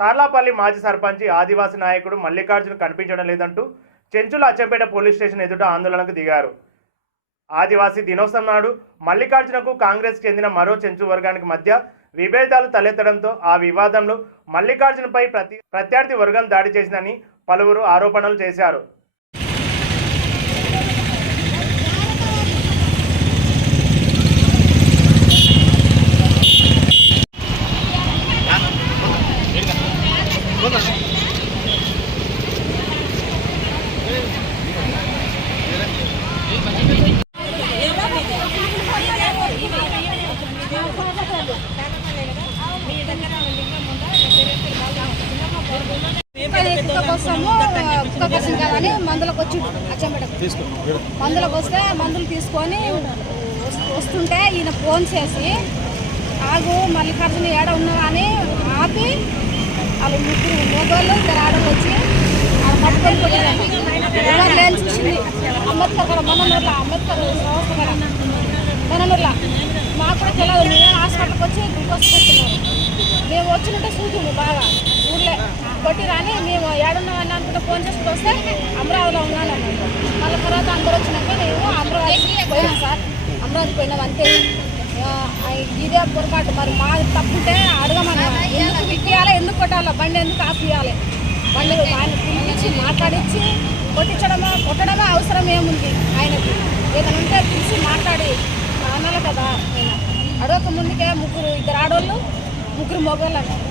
సార్లాపల్లి మాజీ సర్పంచి ఆదివాసీ నాయకుడు మల్లికార్జున కనిపించడం లేదంటూ చెంచుల అచ్చంపేట పోలీస్ స్టేషన్ ఎదుట ఆందోళనకు దిగారు. ఆదివాసీ దినోత్సవం నాడు మల్లికార్జునకు కాంగ్రెస్ చెందిన మరో చెంచు వర్గానికి మధ్య విభేదాలు తలెత్తడంతో ఆ వివాదంలో మల్లికార్జునపై ప్రతి ప్రత్యర్థి వర్గం దాడి చేసిందని పలువురు ఆరోపణలు చేశారు. కోసము కుక్క కోసం కాదని మందులకు వచ్చి అచ్చంబెట్టకు మందులకు వస్తే మందులు తీసుకొని వస్- వస్తుంటే ఈయన ఫోన్ చేసి ఆగు మల్లికార్జున ఏడ ఉన్నావా? అని ఆపి వాళ్ళు ముగ్గురు మొగోళ్ళు ఇద్దరు ఆడలు వచ్చి పట్టుకొని లేని చూసింది. అంబేద్కర్ కూడా మొన్నూరులో అంబేద్కర్ కూడా మొన్నూరులో మాకు కూడా తెలియదు మేము హాస్పిటల్కి అనుకుంటే వస్తే అమరావతిలో ఉన్నాను అన్నాడు మళ్ళీ తర్వాత అందరూ వచ్చినాక నేను అమరావతి పోయినా సార్. అమరావతి పోయినాం అంతే. ఇదే పొరపాటు. మరి మా తప్పుంటే అడగమన్నా. ఎందుకు ఇప్పియాలి ఎందుకు కొట్టాలి? బండి ఎందుకు ఆపియాలి? బండి ఆయన పిలిపించి మాట్లాడించి కొట్టించడమో కొట్టడమే అవసరం ఏముంది ఆయనకి? ఏదైనా ఉంటే పిలిచి మాట్లాడి. అనాలి కదా ఆయన. అడగక ముందుకే ముగ్గురు ఇద్దరు ఆడవాళ్ళు ముగ్గురు మొగోళ్ళు అన్నారు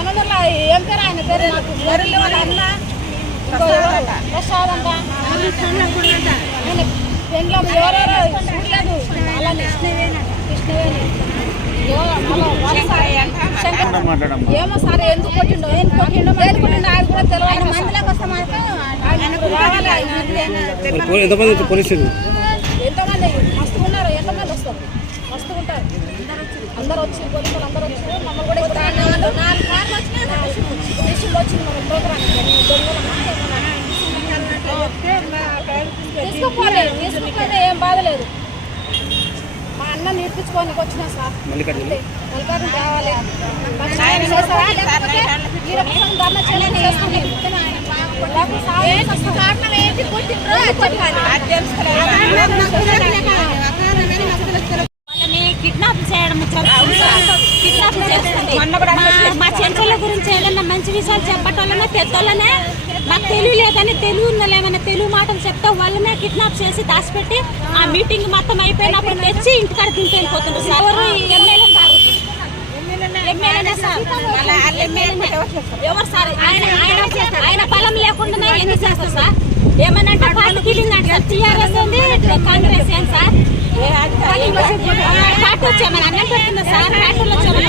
మనలో ఏం పేరు? ఆయన పేరు నాకు గొర్రెలు వాళ్ళ అన్న. ఇంకో ఎవరు? ప్రసాద్ అంట ఆయన పెండ్లం ఎవరెవరో చూడలేదు. అలానే. కృష్ణవేణి. ఎవరో మళ్ళా వరుస శంకర్. ఏమో సార్ ఎందుకు కొట్టిండో? ఏం కొట్టిండో కొట్టిండో ఆయన కూడా తెలియదు. రావాలి ఆయన పో- ఎంతమంది పోలీసులు ఎంతమంది మస్తుగా ఉన్నారు ఎంతమంది వస్తారు మస్తుగా ఉంటారు అందరూ వచ్చి పోలీసులు అందరూ వచ్చి మమ్మల్ని కూడా ఇప్పుడు నాలుగు నాలుగు కార్లు వచ్చినా దిశలు వచ్చింది మన ప్రోగ్రామ్ ఏం బాధ లేదు మా అన్న నేర్పించుకోనికి వచ్చిన సార్. మల్లికార్జున. కారణం ఏంటి? కిడ్నాప్ చేయడం కిడ్నాప్ చేస్తుంది విషయాలు చెప్పటోళ్ళనే పెద్దోళ్ళనే. మాకు తెలివి లేదని తెలుగు మాటలు చెప్తే వాళ్ళనే కిడ్నాప్ చేసి దాచిపెట్టి ఆ మీటింగ్ మొత్తం అయిపోయినప్పుడు తెచ్చి ఇంటికాడ దింపి వెళ్ళిపోతుండ్రు సార్. ఎవరు ఎమ్మెల్యే సార్? ఎమ్మెల్యేనే సార్. ఎమ్మెల్యేనే. ఎవరు సార్? ఆయన ఆయన ఆయన బలం లేకుండా ఎందుకు చేస్తారు సార్? ఏమన్నా అంటే పార్టీ ఫీలింగ్ అంటే సార్. టీఆర్ఎస్ ఉంది కాంగ్రెస్ ఏం సార్? పార్టీ వచ్చేమని అన్నం సార్. పార్టీలో వచ్చేమని